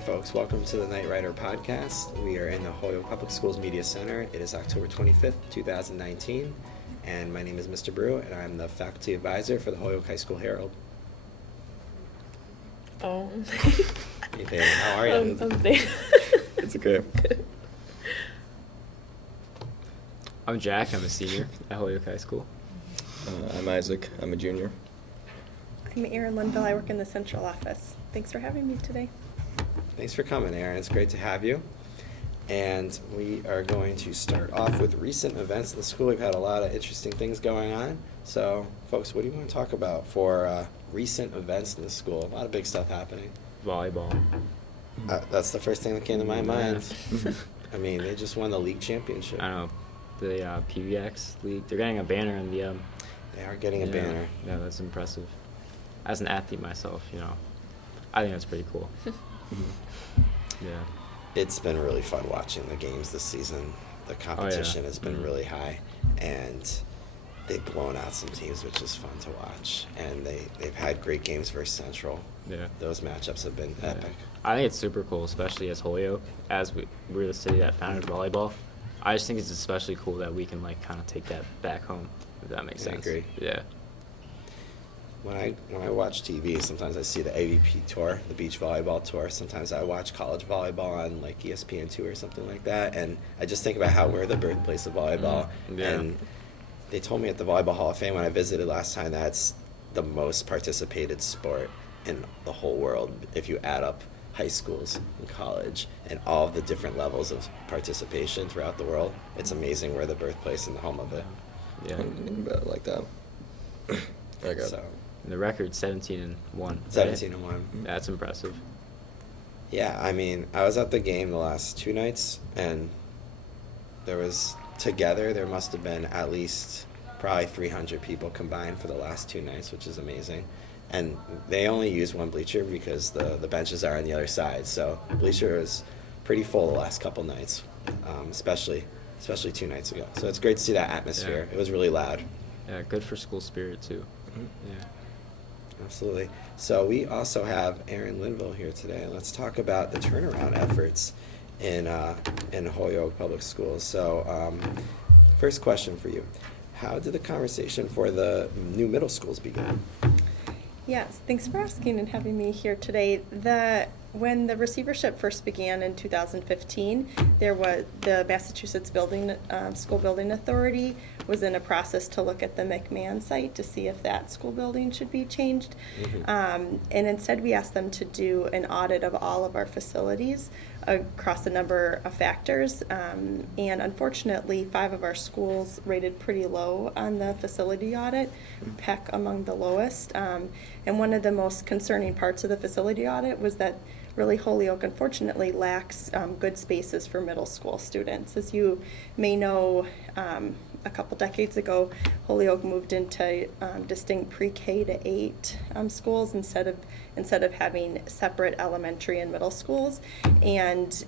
folks. Welcome to the Night Rider podcast. We are in the Holyoke Public Schools Media Center. It is October 25th, 2019, and my name is Mr. Brew, and I'm the faculty advisor for the Holyoke High School Herald. Oh. Hey, Dana, how are you? I'm Dana. It's okay. I'm Jack. I'm a senior at Holyoke High School. I'm Isaac. I'm a junior. I'm Erin Linville. I work in the central office. Thanks for having me today. Thanks for coming, Aaron. It's great to have you. And we are going to start off with recent events in the school. We've had a lot of interesting things going on. So, folks, what do you want to talk about for recent events in the school? A lot of big stuff happening. Volleyball. That's the first thing that came to my mind. I mean, they just won the league championship. I don't know. The PVX league. They're getting a banner in the. They are getting a banner. Yeah, that's impressive. As an athlete myself, I think that's pretty cool. Yeah. It's been really fun watching the games this season. The competition has been really high, and they've blown out some teams, which is fun to watch. And they've had great games versus Central. Yeah. Those matchups have been epic. I think it's super cool, especially as Holyoke, as we're the city that founded volleyball. I just think it's especially cool that we can kind of take that back home, if that makes sense. I agree. Yeah. When I watch TV, sometimes I see the AVP tour, the beach volleyball tour. Sometimes I watch college volleyball on like ESPN2 or something like that, and I just think about how we're the birthplace of volleyball. Yeah. And they told me at the Volleyball Hall of Fame when I visited last time that's the most participated sport in the whole world if you add up high schools and college and all of the different levels of participation throughout the world. It's amazing we're the birthplace and the home of it. Yeah. I didn't think about it like that. I got So, it. And the record 17-1. 17-1. That's impressive. Yeah, I mean, I was at the game the last 2 nights, and there must have been at least probably 300 people combined for the last 2 nights, which is amazing. And they only use one bleacher because the benches are on the other side. So the bleacher was pretty full the last couple nights, especially 2 nights ago. So it's great to see that atmosphere. Yeah. It was really loud. Yeah, good for school spirit, too. Yeah. Absolutely. So we also have Erin Linville here today. Let's talk about the turnaround efforts in Holyoke Public Schools. So first question for you. How did the conversation for the new middle schools begin? Yes, thanks for asking and having me here today. When the receivership first began in 2015, there was the Massachusetts School Building Authority was in a process to look at the McMahon site to see if that school building should be changed. Mm-hmm. And instead we asked them to do an audit of all of our facilities across a number of factors. And unfortunately, 5 of our schools rated pretty low on the facility audit, Peck among the lowest. And one of the most concerning parts of the facility audit was that really Holyoke unfortunately lacks good spaces for middle school students. As you may know, a couple decades ago, Holyoke moved into distinct pre-K to 8 schools instead of having separate elementary and middle schools. And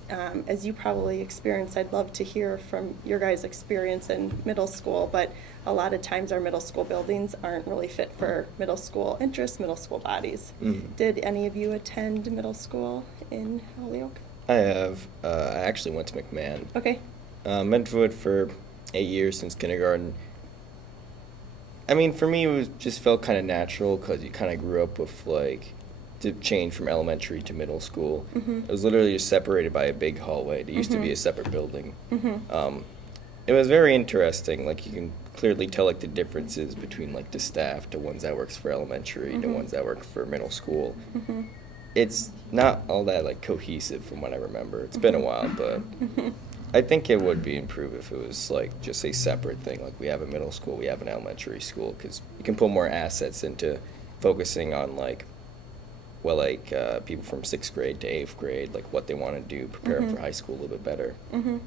as you probably experienced, I'd love to hear from your guys' experience in middle school, but a lot of times our middle school buildings aren't really fit for middle school interests, middle school bodies. Did any of you attend middle school in Holyoke? I have. I actually went to McMahon. Okay. Been to it for 8 years since kindergarten. I mean, for me, just felt kind of natural because you kind of grew up with to change from elementary to middle school. It was literally just separated by a big hallway. It used to be a separate building. It was very interesting. You can clearly tell the differences between the staff, the ones that works for elementary, the ones that work for middle school. It's not all that cohesive from what I remember. It's been a while, but I think it would be improved if it was just a separate thing. We have a middle school, we have an elementary school, because you can put more assets into focusing on people from 6th grade to 8th grade, what they want to do, prepare for high school a little bit better.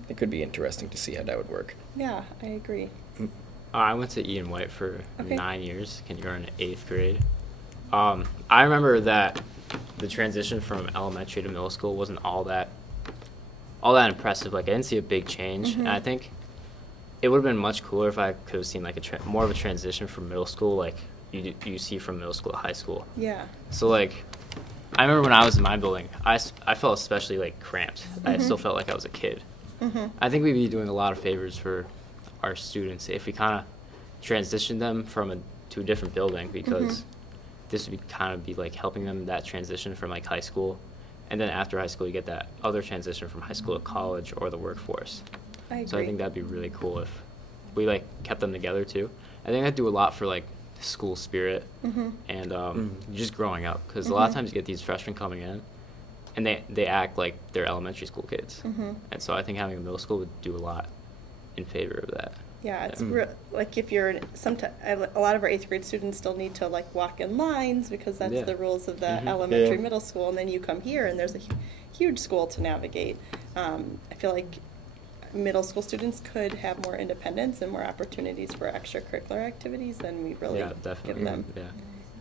It could be interesting to see how that would work. Yeah, I agree. I went to Ian White for Okay. 9 years, kindergarten to 8th grade. I remember that the transition from elementary to middle school wasn't all that impressive. I didn't see a big change, and I think it would have been much cooler if I could have seen more of a transition from middle school, you see from middle school to high school. Yeah. So I remember when I was in my building, I felt especially like cramped. I Mm-hmm. still felt like I was a kid. I think we'd be doing a lot of favors for our students if we kind of transitioned them to a different building, because this would kind of be like helping them that transition from like high school, and then after high school you get that other transition from high school to college or the workforce. I agree. So I think that'd be really cool if we like kept them together too. I think that'd do a lot for like school spirit and just growing up, because a lot of times you get these freshmen coming in and they act like they're elementary school kids, and so I think having a middle school would do a lot in favor of that. Yeah, it's Yeah. like if you're a lot of our 8th grade students still need to like walk in lines because that's Yeah. the rules of the Mhm. elementary Yeah. middle school, and then you come here and there's a huge school to navigate. I feel like middle school students could have more independence and more opportunities for extracurricular activities than we really Yeah, give definitely. them. Yeah.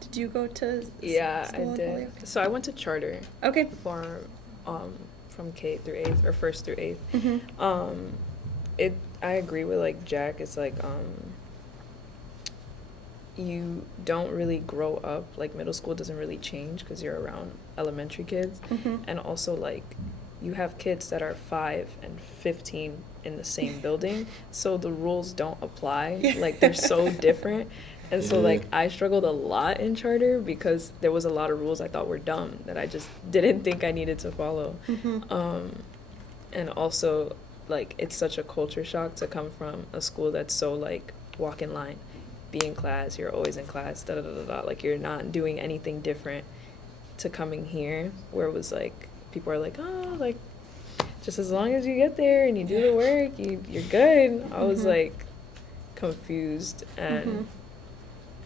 Did you go to Yeah, school I at did. Holyoke? So I went to charter Okay. for from K through 8th or 1st through 8th. Mhm. I agree with like Jack. It's like you don't really grow up. Like middle school doesn't really change because you're around elementary kids, Mhm. and also like you have kids that are 5 and 15 in the same building, so the rules don't apply. Like they're so different. And so, like, I struggled a lot in charter because there was a lot of rules I thought were dumb that I just didn't think I needed to follow. And also, like, it's such a culture shock to come from a school that's so, like, walk in line, be in class, you're always in class, da-da-da-da-da. Like, you're not doing anything different to coming here, where it was, like, people are like, oh, like, just as long as you get there and you do the work, you're good. I was, like, confused, and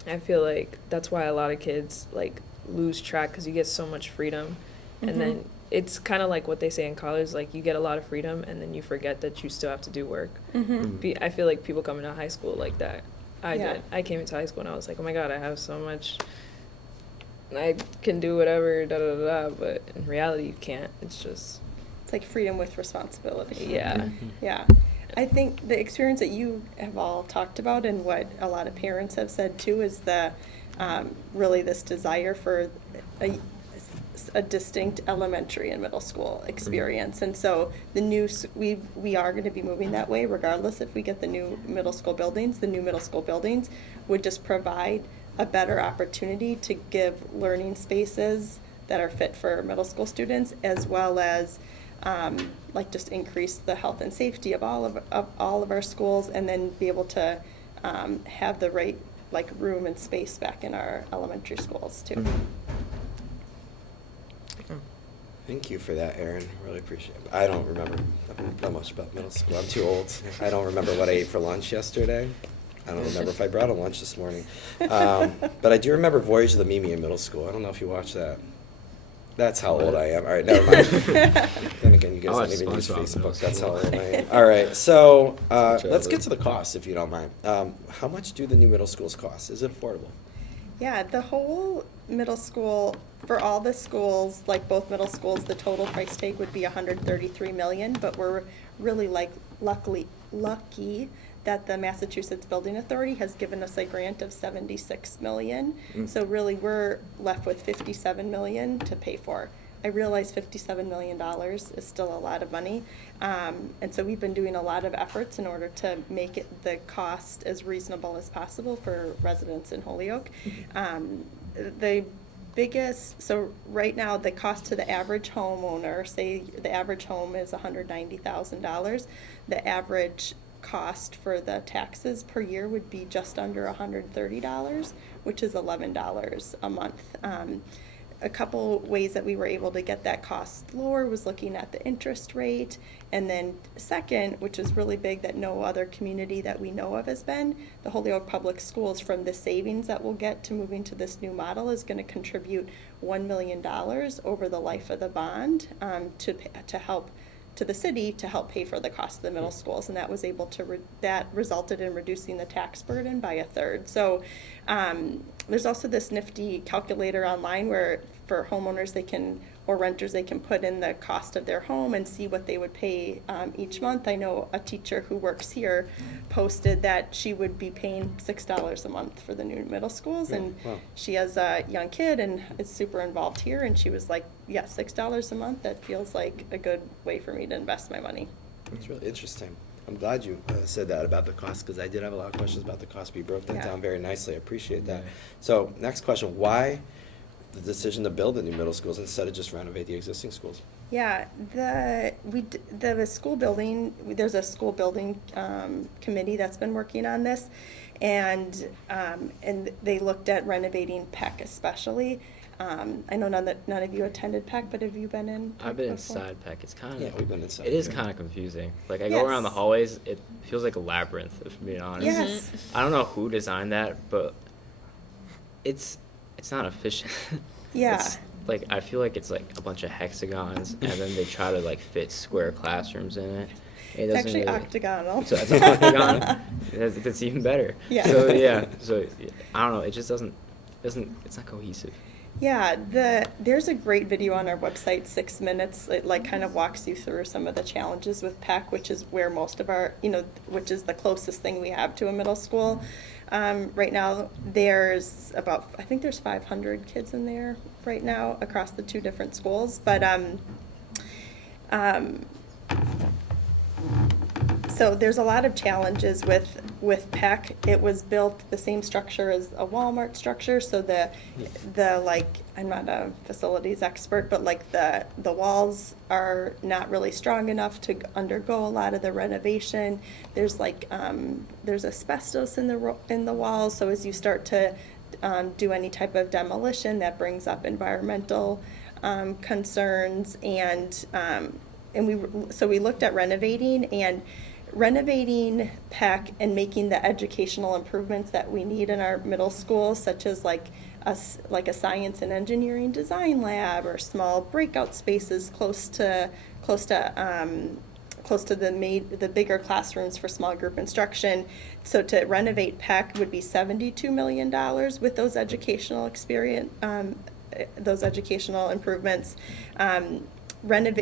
I feel like that's why a lot of kids like lose track, because you get so much freedom, and then it's kind of like what they say in college, like you get a lot of freedom and then you forget that you still have to do work. I feel like people come into high school like that. I Yeah. did. I came into high school and I was like, oh my god, I have so much, I can do whatever, da da da da, but in reality you can't. It's just, It's like freedom with responsibility. yeah. Yeah. I think the experience that you have all talked about, and what a lot of parents have said too, is the really this desire for a distinct elementary and middle school experience. And so we are going to be moving that way regardless if we get the new middle school buildings. The new middle school buildings would just provide a better opportunity to give learning spaces that are fit for middle school students, as well as like just increase the health and safety of all of our schools, and then be able to have the right like room and space back in our elementary schools too. Thank you for that, Aaron. Really appreciate it. I don't remember that much about middle school. I'm too old. I don't remember what I ate for lunch yesterday. I don't remember if I brought a lunch this morning. But I do remember Voyage of the Mimi in middle school. I don't know if you watched that. That's how old I am. All right, never mind. Then again, you guys I don't watched even use SpongeBob in middle Facebook. That's how school. old I am. All right, so let's Childhood. get to the cost, if you don't mind. How much do the new middle schools cost? Is it affordable? Yeah, the whole middle school, for all the schools, like both middle schools, the total price tag would be $133 million, but we're really lucky that the Massachusetts Building Authority has given us a grant of $76 million. So really, we're left with $57 million to pay for. I realize $57 million is still a lot of money. And so we've been doing a lot of efforts in order to make it the cost as reasonable as possible for residents in Holyoke. The biggest, so right now, the cost to the average homeowner, say the average home is $190,000, the average cost for the taxes per year would be just under $130, which is $11 a month. A couple ways that we were able to get that cost lower was looking at the interest rate. And then second, which is really big that no other community that we know of has been, the Holyoke Public Schools, from the savings that we'll get to moving to this new model, is going to contribute $1 million over the life of the bond to help to the city to help pay for the cost of the middle schools, and that was able to that resulted in reducing the tax burden by a third. So there's also this nifty calculator online where for homeowners or renters, they can put in the cost of their home and see what they would pay each month. I know a teacher who works here posted that she would be paying $6 a month for the new middle schools, and Wow. she has a young kid and is super involved here, and she was like, yeah, $6 a month, that feels like a good way for me to invest my money. It's really interesting. I'm glad you said that about the cost, because I did have a lot of questions about the cost, but you broke that Yeah. down very nicely. I appreciate that. So, next question, why the decision to build the new middle schools instead of just renovate the existing schools? Yeah, the school building, there's a school building committee that's been working on this, and they looked at renovating Peck especially. I know none of you attended Peck, but have you been in Peck I've been before? inside Peck. It's kind of Yeah, we've been inside. It is Yeah. kind of confusing. Like I go around the Yes. hallways, it feels like a labyrinth. If I'm being honest. Yes. I don't know who designed that, but it's not efficient. Yeah. It's, like I feel like it's like a bunch of hexagons, and then they try to like fit square classrums in it. It It's doesn't actually really- octagonal. So it's an octagon. That's even better. Yeah. So yeah. So I don't know. It just doesn't. It's not cohesive. Yeah, there's a great video on our website, 6 minutes. It like kind of walks you through some of the challenges with Peck, which is where most of our, which is the closest thing we have to a middle school. Right now, I think there's 500 kids in there right now across the 2 different schools. But so there's a lot of challenges with Peck. It was built the same structure as a Walmart structure, so the like, I'm not a facilities expert, but like the walls are not really strong enough to undergo a lot of the renovation. There's there's asbestos in the walls, so as you start to do any type of demolition, that brings up environmental concerns, and we looked at renovating Peck and making the educational improvements that we need in our middle schools, such as like a science and engineering design lab or small breakout spaces close to the bigger classrooms for small group instruction. So to renovate Peck would be $72 million with those educational improvements.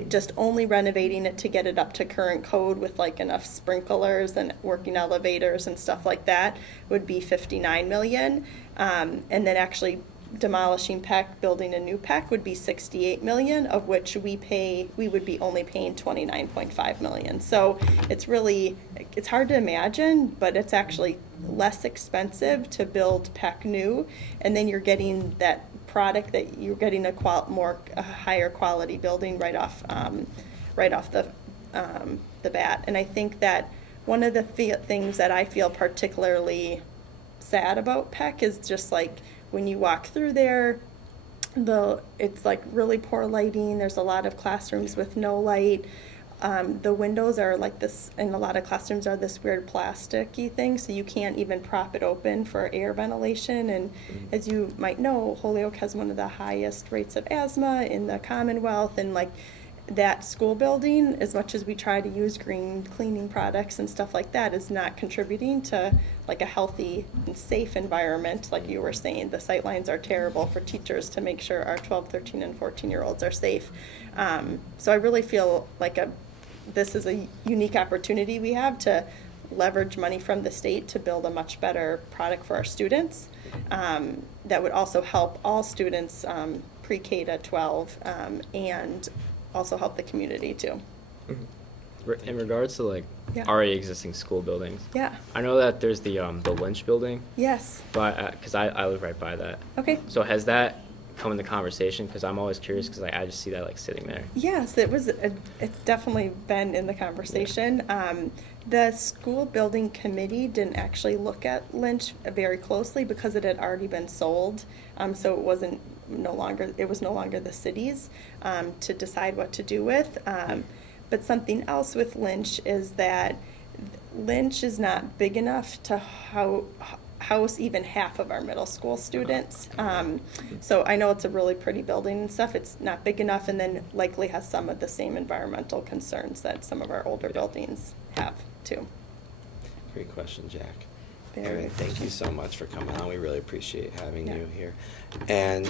Just only renovating it to get it up to current code with like enough sprinklers and working elevators and stuff like that would be $59 million. And then actually demolishing Peck, building a new Peck would be $68 million, of which we would be only paying $29.5 million. So it's hard to imagine, but it's actually less expensive to build Peck new, and then you're getting that product that you're getting a higher quality building right off the bat. And I think that one of the things that I feel particularly sad about Peck is just like when you walk through there, it's like really poor lighting. There's a lot of classrooms with no light. The windows are like this, and a lot of classrooms are this weird plasticky thing, so you can't even prop it open for air ventilation. And as you might know, Holyoke has one of the highest rates of asthma in the Commonwealth, and like that school building, as much as we try to use green cleaning products and stuff like that, is not contributing to like a healthy and safe environment. Like you were saying, the sight lines are terrible for teachers to make sure our 12, 13, and 14-year-olds are safe. So I really feel like this is a unique opportunity we have to leverage money from the state to build a much better product for our students that would also help all students pre-K to 12 and also help the community too. In regards to like Yeah. already existing school buildings, Yeah. I know that there's the Lynch building, Yes. but because I live right by that. Okay. So has that come in the conversation? Because I'm always curious, because I just see that like sitting there. Yes, it's definitely been in the conversation. The school building committee didn't actually look at Lynch very closely because it had already been sold. So it was no longer the city's to decide what to do with. But something else with Lynch is that Lynch is not big enough to house even half of our middle school students. So I know it's a really pretty building and stuff. It's not big enough, and then likely has some of the same environmental concerns that some of our older buildings have too. Great question, Jack. Erin, thank you so much for coming on. We really appreciate having Yeah. you here. And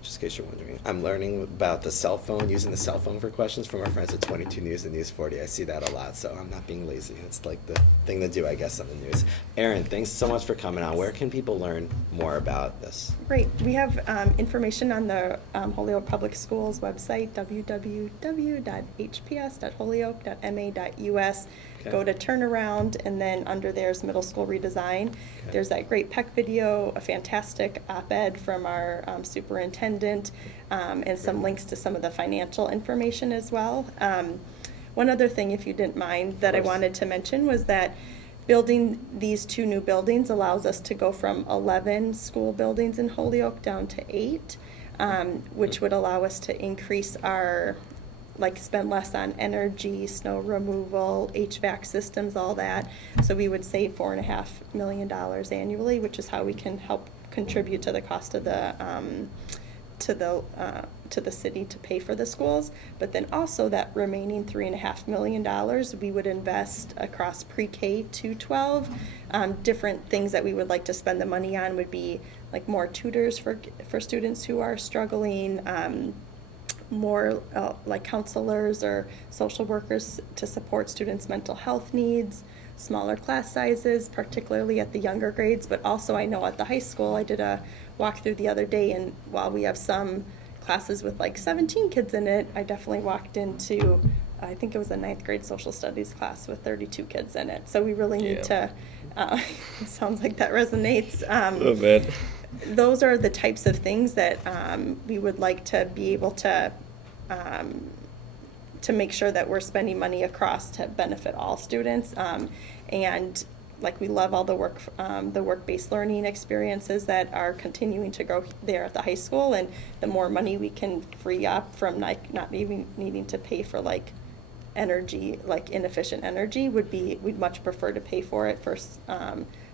just in case you're wondering, I'm learning about the cell phone, using the cell phone for questions from our friends at 22 News and News 40. I see that a lot, so I'm not being lazy. It's like the thing to do, I guess, on the news. Erin, thanks so much for coming on. Where can people learn more about this? Great. We have information on the Holyoke Public Schools website, www.hps.holyoke.ma.us. Okay. Go to turnaround, and then under there's middle school redesign. Okay. There's that great PEC video, a fantastic op-ed from our superintendent, and some links to some of the financial information as well. One other thing, if you didn't mind, that I Of course. wanted to mention was that building these 2 new buildings allows us to go from 11 school buildings in Holyoke down to 8, which would allow us to increase our, spend less on energy, snow removal, HVAC systems, all that. So we would save $4.5 million annually, which is how we can help contribute to the cost of the, to the city to pay for the schools. But then also that remaining $3.5 million, we would invest across pre-K to 12. Different things that we would like to spend the money on would be like more tutors for students who are struggling, more like counselors or social workers to support students' mental health needs, smaller class sizes, particularly at the younger grades, but also I know at the high school, I did a walkthrough the other day, and while we have some classes with like 17 kids in it, I definitely walked into, I think it was a 9th grade social studies class with 32 kids in it. So we really need to, it sounds like that resonates. A little bit. Those are the types of things that we would like to be able to make sure that we're spending money across to benefit all students. And like we love all the work-based learning experiences that are continuing to grow there at the high school, and the more money we can free up from not even needing to pay for like energy, like inefficient energy, we'd much prefer to pay for it for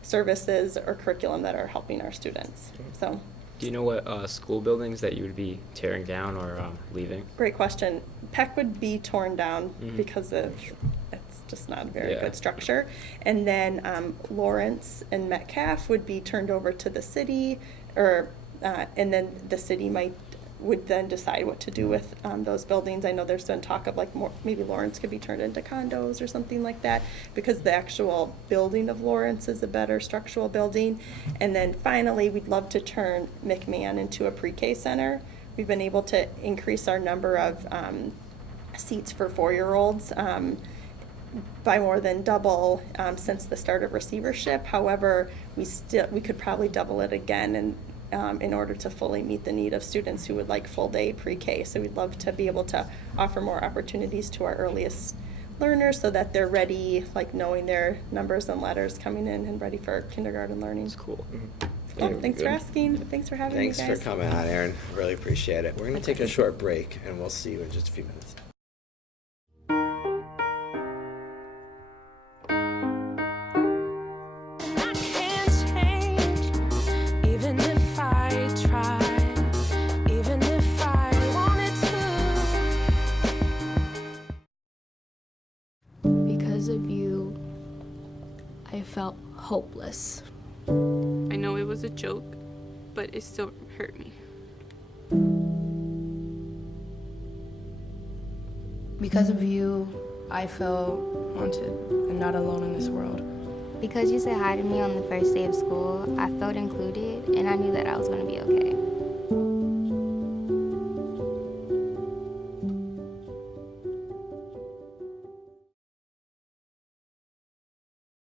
services or curriculum that are helping our students. So. Do you know what school buildings that you would be tearing down or leaving? Great question. PEC would be torn down Mhm. because it's just not a very Yeah. good structure. And then Lawrence and Metcalf would be turned over to the city, and then the city would then decide what to do with those buildings. I know there's been talk of like more, maybe Lawrence could be turned into condos or something like that, because the actual building of Lawrence is a better structural building. And then finally, we'd love to turn McMahon into a pre-K center. We've been able to increase our number of seats for 4-year-olds by more than double since the start of receivership. However, we could probably double it again, and in order to fully meet the need of students who would like full-day pre-K. So we'd love to be able to offer more opportunities to our earliest learners so that they're ready, like knowing their numbers and letters coming in and ready for kindergarten learning. It's cool. Cool. Yeah, Thanks for good. asking. Thanks for having Thanks me, for guys. coming on, Erin. Really appreciate it. We're going to take a short break, and we'll see you in just a few minutes. I can't change, even if I tried, even if I wanted to. Because of you, I felt hopeless. I know it was a joke, but it still hurt me. Because of you, I felt wanted and not alone in this world. Because you said hi to me on the first day of school, I felt included and I knew that I was going to be okay.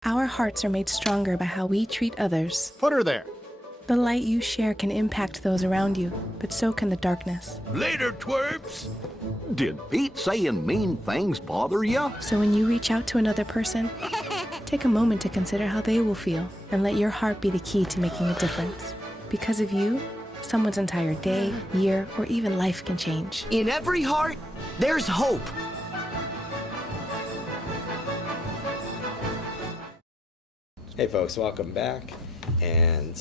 Our hearts are made stronger by how we treat others. Put her there. The light you share can impact those around you, but so can the darkness. Later, twerps. Did Pete saying mean things bother ya? So when you reach out to another person, take a moment to consider how they will feel and let your heart be the key to making a difference. Because of you, someone's entire day, year, or even life can change. In every heart, there's hope. Hey folks, welcome back. And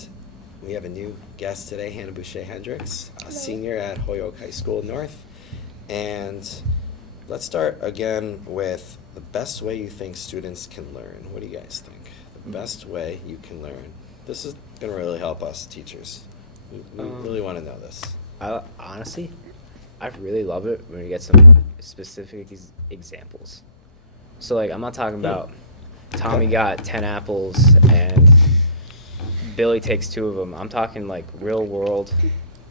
we have a new guest today, Hannah Boucher Hendricks, a senior at Holyoke High School North. And let's start again with the best way you think students can learn. What do you guys think? The best way you can learn. This is gonna really help us teachers. We really want to know this. Honestly, I really love it when we get some specific examples. So like, I'm not talking about Tommy got 10 apples and Billy takes 2 of them. I'm talking like real world,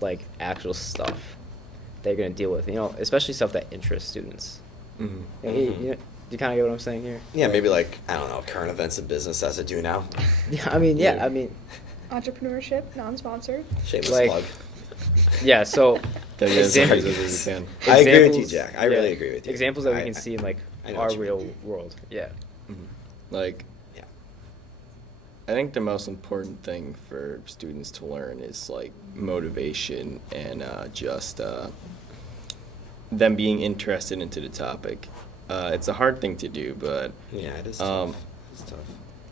like actual stuff they're gonna deal with. You know, especially stuff that interests students. You kind of get what I'm saying here? Yeah, maybe like, I don't know, current events in business as I do now. Yeah, I mean. Entrepreneurship, non-sponsored. Shameless Like, plug. Yeah, so Examples. I agree with you, Jack. I really agree with you. Examples that we can see in like I know our what you real mean. world. Yeah. Like, Yeah. I think the most important thing for students to learn is like motivation and just them being interested into the topic. It's a hard thing to do, but Yeah, it is tough. It's tough.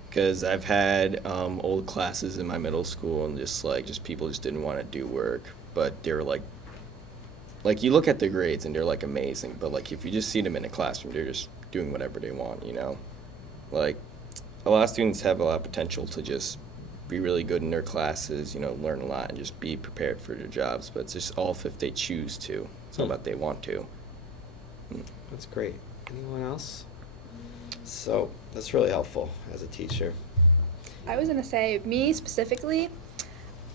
because I've had old classes in my middle school and just people just didn't want to do work, but they're like you look at the grades and they're like amazing, but like if you just see them in a classroom, they're just doing whatever they want, you know? Like a lot of students have a lot of potential to just be really good in their classes, you know, learn a lot and just be prepared for their jobs, but it's just all if they choose to. It's not about they want to. That's great. Anyone else? So, that's really helpful as a teacher. I was gonna say, me specifically,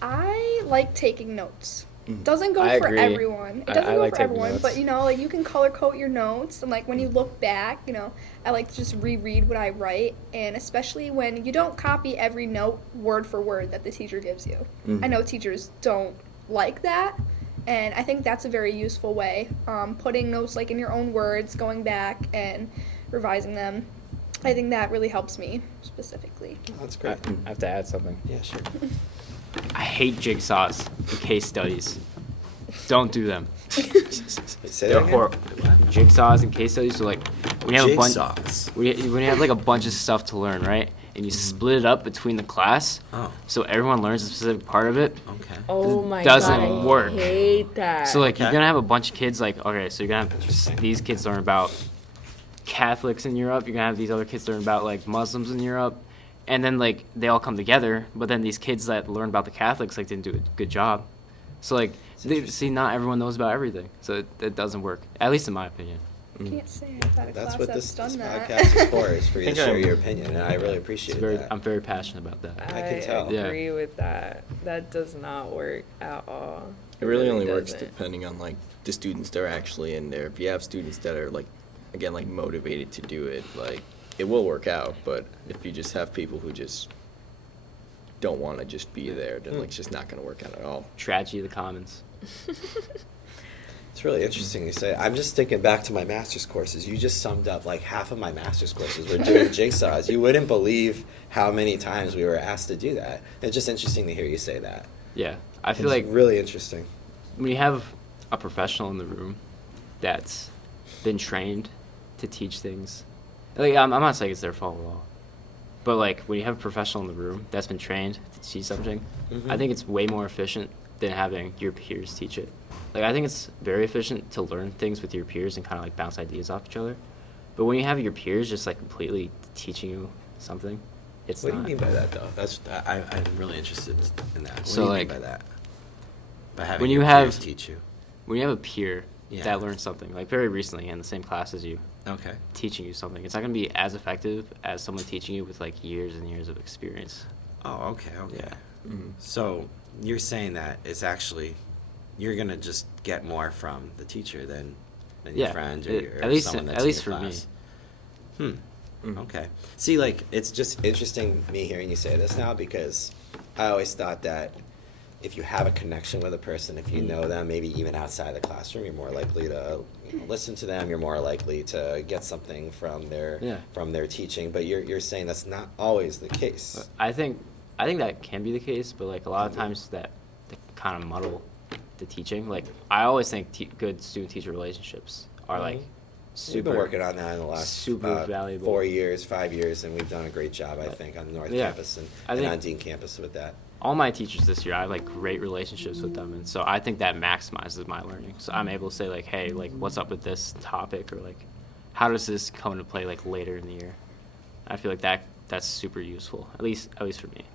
I like taking notes. Doesn't go I for agree. everyone. It doesn't I go like for taking everyone, notes. but you know, like you can color code your notes, and like when you look back, you know, I like to just reread what I write, and especially when you don't copy every note word for word that the teacher gives you. I know teachers don't like that, and I think that's a very useful way. Putting notes like in your own words, going back and revising them. I think that really helps me specifically. That's I great. have to add something. Yeah, sure. I hate jigsaws and case studies. Don't do them. Say They're that again? horrible. Jigsaws and case studies. So like, when you have Jigsaws. when you have like a bunch of stuff to learn, right? And you split it up between the class, so everyone learns a specific part of it. Okay. Oh my Doesn't god, work. I hate that. So like, you're Okay. gonna have a bunch of kids like, okay, so you're gonna have these kids learn about Catholics in Europe. You're gonna have these other kids learn about like Muslims in Europe, and then like they all come together. But then these kids that learn about the Catholics like didn't do a good job. So like, see, not everyone knows about everything. So it doesn't work, at least in my opinion. Can't say I've had a That's class what that's this done that. podcast is for, is for you to I think share I'm- your opinion, and I really appreciate that. I'm very passionate about that. I can tell. I agree with that. That does not work at all. It really only works doesn't. depending on like the students that are actually in there. If you have students that are like, again, like motivated to do it, like it will work out. But if you just have people who just don't want to just be there, then like it's just not going to work out at all. Tragedy of the commons. It's really interesting you say. I'm just thinking back to my master's courses. You just summed up like half of my master's courses were doing jigsaws. You wouldn't believe how many times we were asked to do that. It's just interesting to hear you say that. Yeah, I feel It's like really interesting. when you have a professional in the room that's been trained to teach things, like I'm not saying it's their fault at all, but like when you have a professional in the room that's been trained to teach something, I think it's way more efficient than having your peers teach it. Like I think it's very efficient to learn things with your peers and kind of like bounce ideas off each other, but when you have your peers just like completely teaching you something, it's What not. do you mean by that, though? I'm really interested in that. What So, do you like, mean by that? By having when you your have peers teach you. when you have a peer Yeah. that learned something like very recently in the same class as you, Okay. teaching you something, it's not going to be as effective as someone teaching you with like years and years of experience. Oh, okay, okay. Yeah. So you're saying that it's actually, you're gonna just get more from the teacher than your Yeah, friend it- or at least- someone that's at in least your for me. class. Okay. See, like, it's just interesting me hearing you say this now, because I always thought that if you have a connection with a person, if you know them, maybe even outside the classroom, you're more likely to listen to them. You're more likely to get something from their teaching. But you're saying that's not always the case. I think that can be the case, but like a lot of times that kind of muddle the teaching. Like I always think good student-teacher relationships are like super. We've been working on that in the last super valuable. 4 years, 5 years, and we've done a great job, I think, on the North Yeah. Campus I and think- on Dean Campus with that. All my teachers this year, I have like great relationships with them, and so I think that maximizes my learning. So I'm able to say like, hey, like what's up with this topic, or like how does this come into play like later in the year? I feel like that that's super useful. At least for me.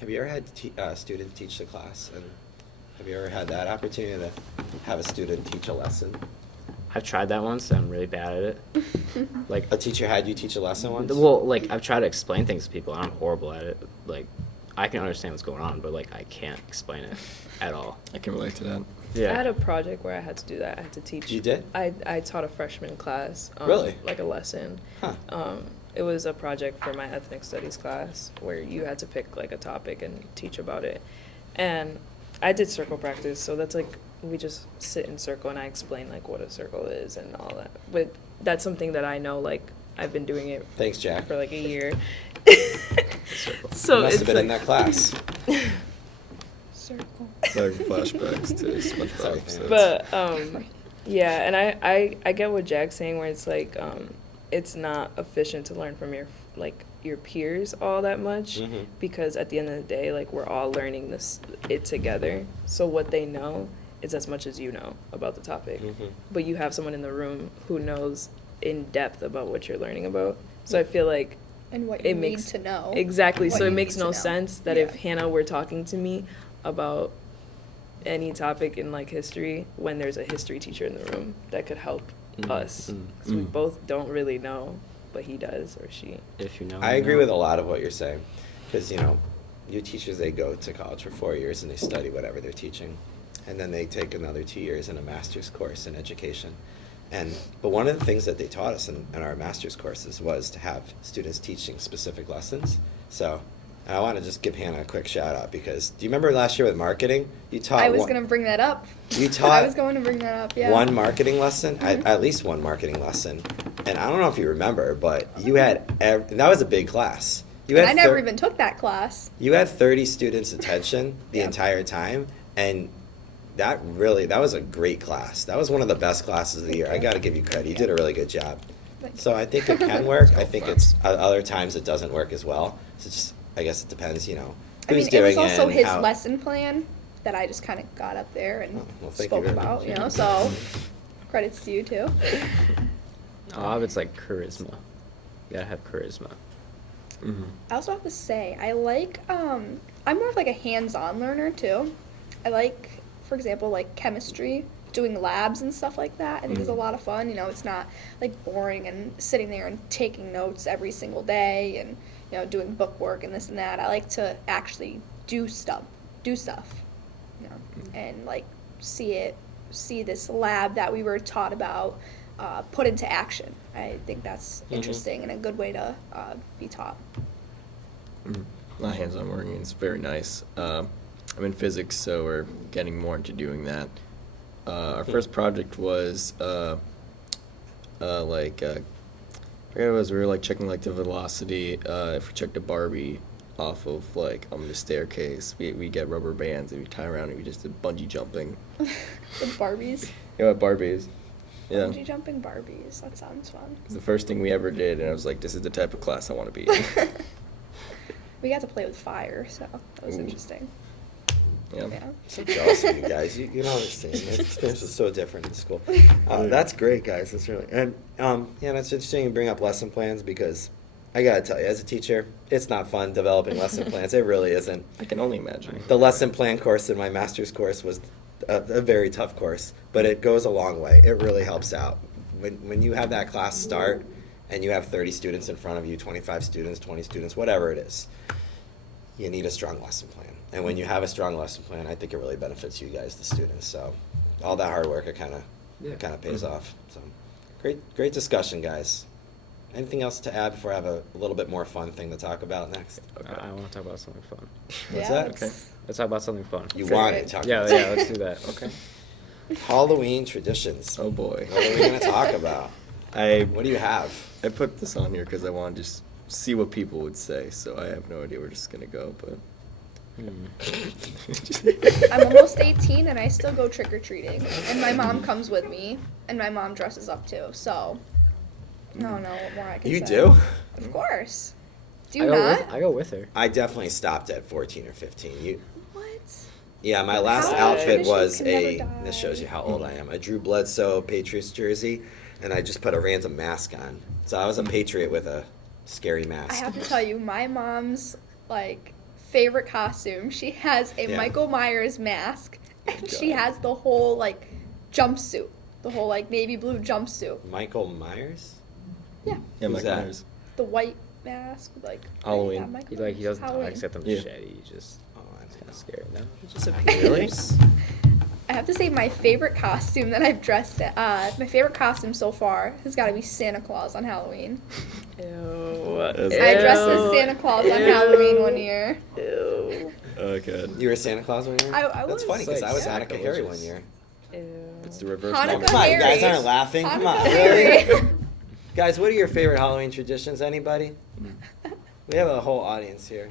Have you ever had a student teach the class? And have you ever had that opportunity to have a student teach a lesson? I've tried that once. I'm really bad at it. Like A teacher had you teach a lesson once? well, like I've tried to explain things to people, and I'm horrible at it. Like I can understand what's going on, but like I can't explain it at all. I can relate to that. Yeah. I had a project where I had to do that. I had to teach. You did? I taught a freshman class. Really? Like a lesson. Huh. It was a project for my ethnic studies class where you had to pick like a topic and teach about it. And I did circle practice, so that's like we just sit in circle and I explain like what a circle is and all that. But that's something that I know, like I've been doing it Thanks, Jack. for like a year. So you must have been in like- that class. Circle. Like flashbacks to SpongeBob episodes. But yeah, and I get what Jack's saying where it's like it's not efficient to learn from your peers all that much Mhm. because at the end of the day like we're all learning it together. So what they know is as much as you know about the topic. Mhm. But you have someone in the room who knows in depth about what you're learning about. So I feel like And what you it need makes to know. Exactly. What So you it makes need to no know. sense that Yeah. if Hannah were talking to me about any topic in like history when there's a history teacher in the room that could help us. 'Cause we both don't really know, but he does or she. If you know. I you agree know. with a lot of what you're saying. Because, your teachers, they go to college for 4 years and they study whatever they're teaching. And then they take another 2 years in a master's course in education. But one of the things that they taught us in our master's courses was to have students teaching specific lessons. So I want to just give Hannah a quick shout out because do you remember last year with marketing? You taught I was going to bring that up. You I taught was going to bring that up, yeah. one marketing lesson, Mhm. at least one marketing lesson. And I don't know if you remember, but you had, and that was a big class. You And had I never even took that class. You had 30 students' attention the entire time, and that was a great class. That was one of the best classes of the year. I got to give you credit. You did a really good job. So I think it can work. I think it's other times it doesn't work as well. So just I guess it depends, who's I mean, it doing was also and his how- lesson plan that I just kind of got up there and well, thank spoke you very about, much. so credits to you too. A lot of it's like charisma. You gotta have charisma. I also have to say, I like, I'm more of like a hands-on learner too. I like, for example, like chemistry, doing labs and stuff like that. I think it's a lot of fun. It's not like boring and sitting there and taking notes every single day and, doing book work and this and that. I like to actually do stuff, and like see this lab that we were taught about put into action. I think that's interesting and a good way to be taught. Not hands-on working. It's very nice. I'm in physics, so we're getting more into doing that. Our first project was I forget what it was. We were like checking like the velocity. If we checked a Barbie off of like the staircase, we get rubber bands and we tie around and we just did bungee jumping. With Barbies. Yeah, Barbies. Yeah. Bungee jumping Barbies. That sounds fun. It was the first thing we ever did, and I was like, this is the type of class I want to be in. We got to play with fire, so that was Ooh. interesting. Yeah. I'm so jealous of you guys. You don't understand. My experience is so different in school. That's great, guys. That's really and it's interesting you bring up lesson plans because I gotta tell you, as a teacher, it's not fun developing lesson plans. It really isn't. I can only imagine. The lesson plan course in my master's course was a very tough course, but it goes a long way. It really helps out when you have that class start and you have 30 students in front of you, 25 students, 20 students, whatever it is. You need a strong lesson plan. And when you have a strong lesson plan, I think it really benefits you guys, the students. So all that hard work, it kind of pays off. So great discussion, guys. Anything else to add before I have a little bit more fun thing to talk about next? I want to talk about something fun. What's that? Okay. Let's talk about something fun. You want to talk about Yeah, let's do that. Okay. Halloween traditions. Oh boy. What are we going to talk about? What do you have? I put this on here because I want to just see what people would say, so I have no idea where this is going to go, but... I'm almost 18 and I still go trick-or-treating. And my mom comes with me, and my mom dresses up too, so I don't know what more I can say. You do? Of course. Do you not? I go with her. I definitely stopped at 14 or 15. What? Yeah, my last How outfit traditions was can never a, die. this shows you how old I am, a Drew Bledsoe Patriots jersey, and I just put a random mask on. So I was a Patriot with a scary I mask. have to tell you, my mom's like favorite costume. She has a Yeah. Michael Myers mask, and she has the whole like jumpsuit, the whole like navy blue jumpsuit, Michael Myers? Yeah. Yeah, Who's Mike that? Myers. the white mask, with, like Halloween. yeah, Michael He Myers, doesn't talk Halloween. except the Yeah. machete. He just kind of scary. No. It just Really? appears. I have to say my favorite costume that I've dressed my favorite costume so far has got to be Santa Claus on Halloween. Ew. I dressed as Santa Claus on Halloween one year. Ew. Oh, good. You were Santa Claus one year? I That's was. funny because I was Yeah. Hanukkah Harry one year. Ew. It's the reverse. Hanukkah number. Come on, you guys Harry. aren't laughing. Come on, Hanukkah really? Harry. Guys, what are your favorite Halloween traditions? Anybody? We have a whole audience here.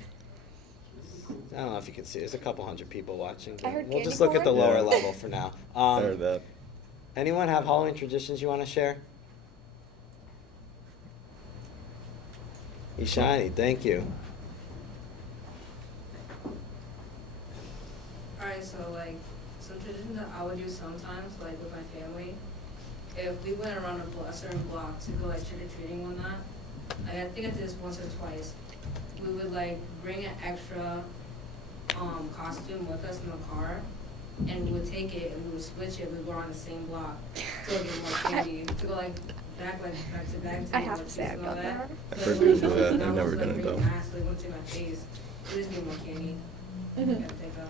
I don't know if you can see. There's a couple hundred people watching. I heard We'll candy just look at the corn. lower Yeah. level for now. I heard that. Anyone have Halloween traditions you want to share? Ishani, thank you. Alright, so like some traditions that I would do sometimes, like with my family, if we went around a certain block to go like trick or treating one night, like I think I did this once or twice. We would like bring an extra costume with us in the car, and we would take it and we would switch it. We'd go on the same block to like, get more candy, to go like back to back. To I get have more to say cheese I've and all done that. that. I've So heard when people do it that. was, I've I never was, done like, it really though. mad, so they went to my face. We just need more candy. Mhm. Gotta take out.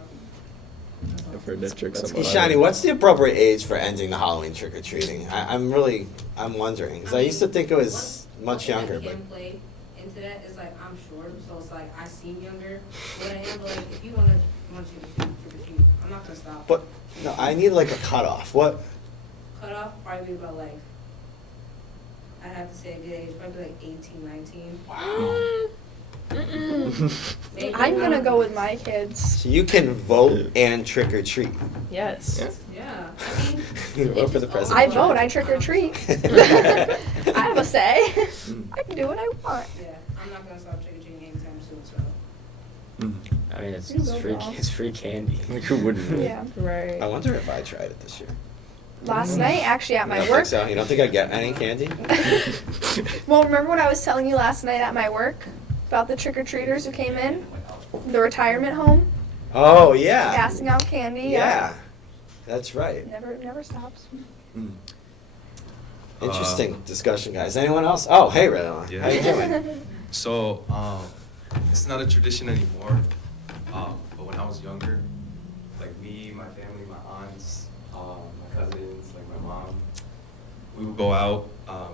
I've heard that trick some. Ishani, what's the appropriate age for ending the Halloween trick or treating? I'm wondering because I used to think it was much younger, One thing but that can play into that is like I'm short, so it's like I seem younger. But I am, but like if you want you to trick or treat, I'm not gonna stop. but no, I need like a cutoff. What? Cut off probably about like I'd have to say a good age, probably like 18, 19. Wow. Maybe I'm gonna around- go with my kids. So you can vote and trick or treat. Yes. Yeah, I mean, You vote for the president. I vote. I trick or treat. I have a say. I can do what I want. yeah, I'm not gonna stop trick or treating anytime soon. So I mean, it's You go, free. girl. It's free candy. Like, who wouldn't? Yeah. Right. I wonder if I tried it this year. Last night, actually, at You my don't work. think so? You don't think I get any candy? Well, remember what I was telling you last night at my work about the trick or treaters who came in, the retirement home, Oh yeah. passing out candy. Yeah. That's right. Never stops. Interesting discussion, guys. Anyone else? Oh, hey, Redon. Yeah. How you doing? So, it's not a tradition anymore. But when I was younger, like me, my family, my aunts, my cousins, like my mom, we would go out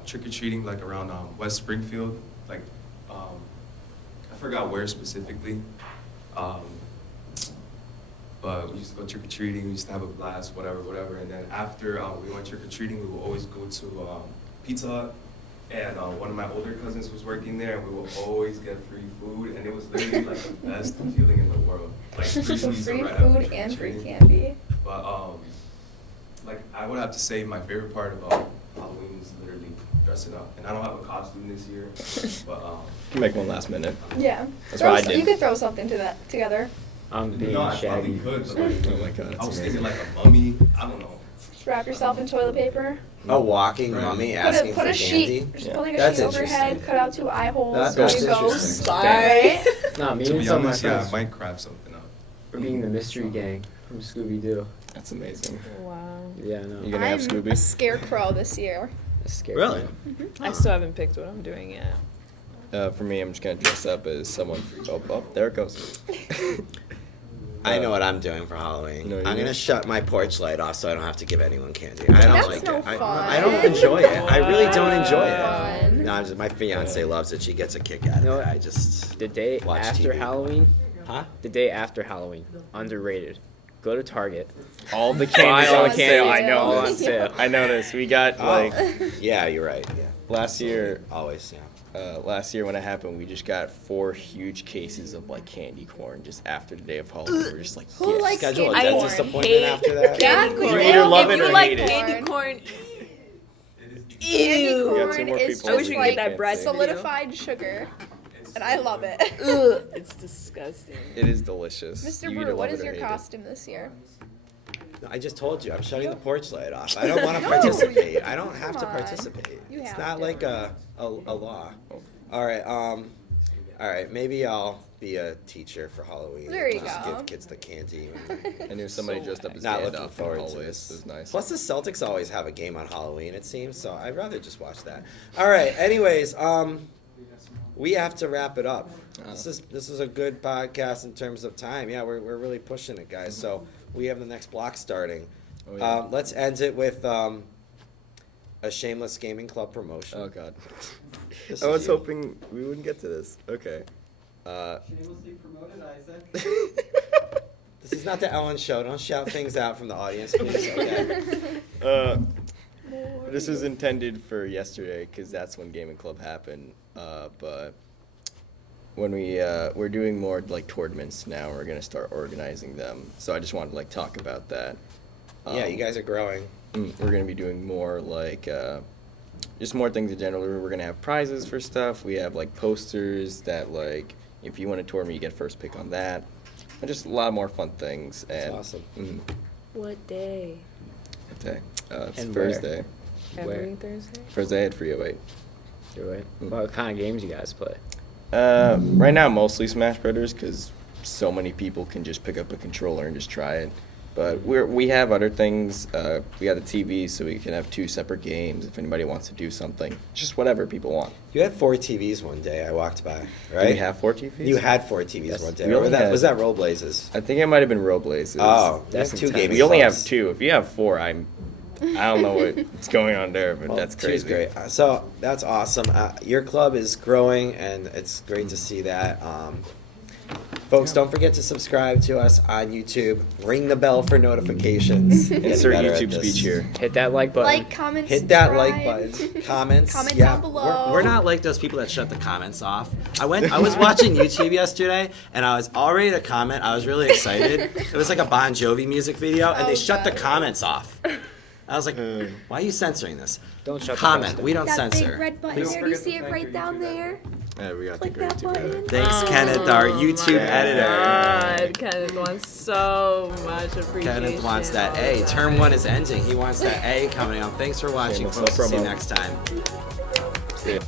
trick-or-treating like around West Springfield. Like, I forgot where specifically. But we used to go trick-or-treating, we used to have a blast, whatever. And then after we went trick-or-treating, we would always go to Pizza Hut. And one of my older cousins was working there, and we would always get free food, and it was literally like the best feeling in the world. Like free pizza Free right after food and free trick-or-treating. candy. But like I would have to say my favorite part about Halloween is literally dressing up. And I don't have a costume this year, but You can make one last minute. Yeah. That's what I did. You could throw something to that together. I'm being no, I shaggy. probably could. But like, Oh my God, I that's was amazing. thinking like a mummy. I don't know. Just wrap yourself in toilet paper. A walking mummy asking Put for a sheet. candy. Just put like a That's sheet overhead. interesting. Cut out 2 eye holes. That's there you go. interesting. Right? Nah, me To and be some of my honest, yeah, I friends might craft something up. were being the mystery gang from Scooby Doo. That's amazing. Wow. Yeah, I know. You gonna have I'm Scooby? a scarecrow this year. That's scary. Really? I still haven't picked what I'm doing yet. For me, I'm just gonna dress up as someone. Oh, there it goes. I know what I'm doing for Halloween. You know what I'm you're gonna doing? shut my porch light off so I don't have to give anyone candy. I don't That's like no it. I fun. don't enjoy it. I really don't enjoy Fun. it. No, my fiance loves it. She gets a kick out of it. I just The day watch after TV. Halloween, Huh? the day after Halloween, underrated. Go to Target. All the Buy candy's all on the sale. candy. I know. All on this. sale. I know this. We got like Yeah, you're right. Yeah. last year. Always, yeah. Last year when it happened, we just got 4 huge cases of like candy corn just after the day of Halloween. We were just like, Who yes. likes Schedule a candy dentist corn? appointment after that. Candy You corn. either love it if or you like hate it. candy corn, Candy ew. We got 2 corn more is people. I wish just we could like get that bread video. solidified sugar. And I love it. Ugh, it's disgusting. It is delicious. Mr. You Brew, either what love is it or your hate it. costume this year? I just told you, I'm shutting the porch light off. I don't want to No, participate. I don't have come to on. participate. You It's have not to. like a law. All right. All right. Maybe I'll be a teacher for Halloween. There you Just go. give kids the candy. I knew somebody dressed up as Not Gandalf looking in forward to hallways. this. It was nice. Plus, the Celtics always have a game on Halloween, it seems. So I'd rather just watch that. All right. Anyways, we have to wrap it up. This is a good podcast in terms of time. Yeah, we're really pushing it, guys. So we have the next block starting. Oh, yeah. Let's end it with a Shameless Gaming Club promotion. Oh God. This I is was you. hoping we wouldn't get to this. Okay. Shamelessly promoted, Isaac. This is not the Ellen Show. Don't shout things out from the audience, please. Okay. This was intended for yesterday because that's when Gaming Club happened. But when we're doing more like tournaments now, we're gonna start organizing them. So I just wanted to like talk about that. Yeah, you guys are growing. We're gonna be doing more like just more things in general. We're gonna have prizes for stuff. We have like posters that like if you win a tournament, you get first pick on that. And just a lot more fun things. And, That's awesome. What day? What day? It's And where? Thursday. Every Thursday? Thursday at 308. What kind of games you guys play? Right now, mostly Smash Brothers because so many people can just pick up a controller and just try it. But we have other things. We got the TV, so we can have 2 separate games if anybody wants to do something. Just whatever people want. You had 4 TVs one day. I walked by, right? Did we have 4 TVs? You had 4 TVs Yes, one day. we Or only was that had- Rollblazes? I think it might have been Rollblazes. Oh, that's we have 2 intense. gaming We only clubs. have 2. If you have 4, I don't know what's going on there, but Well, that's 2 is crazy. great. So that's awesome. Your club is growing, and it's great to see that. Folks, don't forget to subscribe to us on YouTube. Ring the bell for notifications. Getting Insert better at YouTube this. speech here. Hit that like button. Like, comment, Hit that subscribe. like button. Comments. Comment yeah. down below. We're not like those people that shut the comments off. I was watching YouTube yesterday, and I was all ready to comment. I was really excited. It was like a Bon Jovi music video, and they shut the comments off. I was like, why are you censoring this? Don't shut the comment. comments down. We don't That censor. big red button Please. there, do you see it right down there? Yeah, we got Click the great that button. Thanks, Kenneth, our YouTube editor. God, Kenneth wants so much appreciation. Kenneth wants that A. Term 1 is ending. He wants that A coming up. Thanks for watching, Shameless folks. See you promo. next time. See ya.